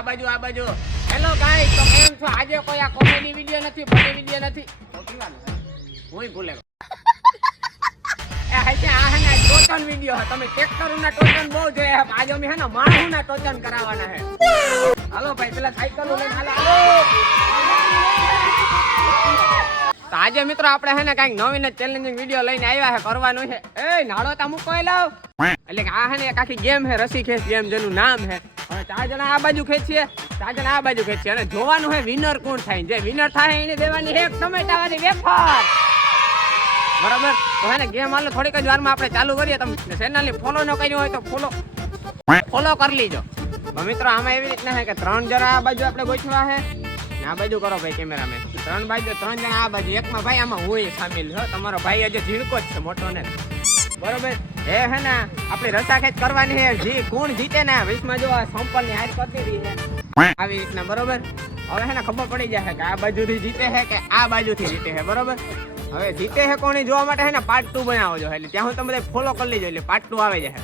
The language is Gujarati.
આ બાજુ હેલો ગાઈસ, તો કેમ છો? આજે કોઈ આ કોમેડી વિડિયો નથી, ફની વિડિયો નથી, તો પીવાનું હુંય ભૂલે ગયો. એ હાચે આ હે ને ટોચન વિડિયો હે. તમે ટ્રેક્ટરના ટોચન બહુ જોયા હે. આજે અમે હે ને માણસના ટોચન કરાવવાના હે. હાલો ભાઈ, પેલા સાયકલ લઈને હાલો. તો આજે મિત્રો આપણે હે ને કાંઈક નવીન જ ચેલેન્જિંગ વિડિયો લઈને આવ્યા હે, કરવાનું છે. એ નાળો તા મૂકો લાવ. એટલે કે આ હે ને એક આખી ગેમ હે, રસી ખેંચ ગેમ, જેનું નામ હે. હવે 4 જણા આ બાજુ ખેંચીએ, 4 જણા આ બાજુ ખેંચીએ, અને જોવાનું હે વિનર કોણ થાય. જે વિનર થાય એને દેવાની એક ટમેટાવાળી વેફર. બરાબર? તો હે ને ગેમ હાલો થોડીક જ વારમાં આપણે ચાલુ કરીએ. તમે ચેનલને ફોલો ન કર્યું હોય તો ફોલો કરી લીજો. તો મિત્રો આમાં એવી રીતના હે કે 3 જણા આ બાજુ આપણે ગોઠવા હે, આ બાજુ કરો ભાઈ કેમેરામેન. 3 જણા આ બાજુ. એકમાં ભાઈ આમાં હું સામેલ છો. તમારો ભાઈ હજી ઝીણકો જ છે, મોટો ને. બરોબર? હે ને આપણી રસાખેચ કરવાની છે. જી કોણ જીતે ને 20માં જો આ સંપલ ની હાર કરી દીધી છે આવી રીતના. બરોબર? હવે હે ને ખબર પડી જશે કે આ બાજુથી જીતે છે કે આ બાજુથી જીતે છે. બરોબર? હવે જીતે છે કોણ જોવા માટે હે ને પાર્ટ 2 બનાવો છો. એટલે ત્યાં હું તમે ફોલો કરી લેજો, એટલે પાર્ટ 2 આવે જશે.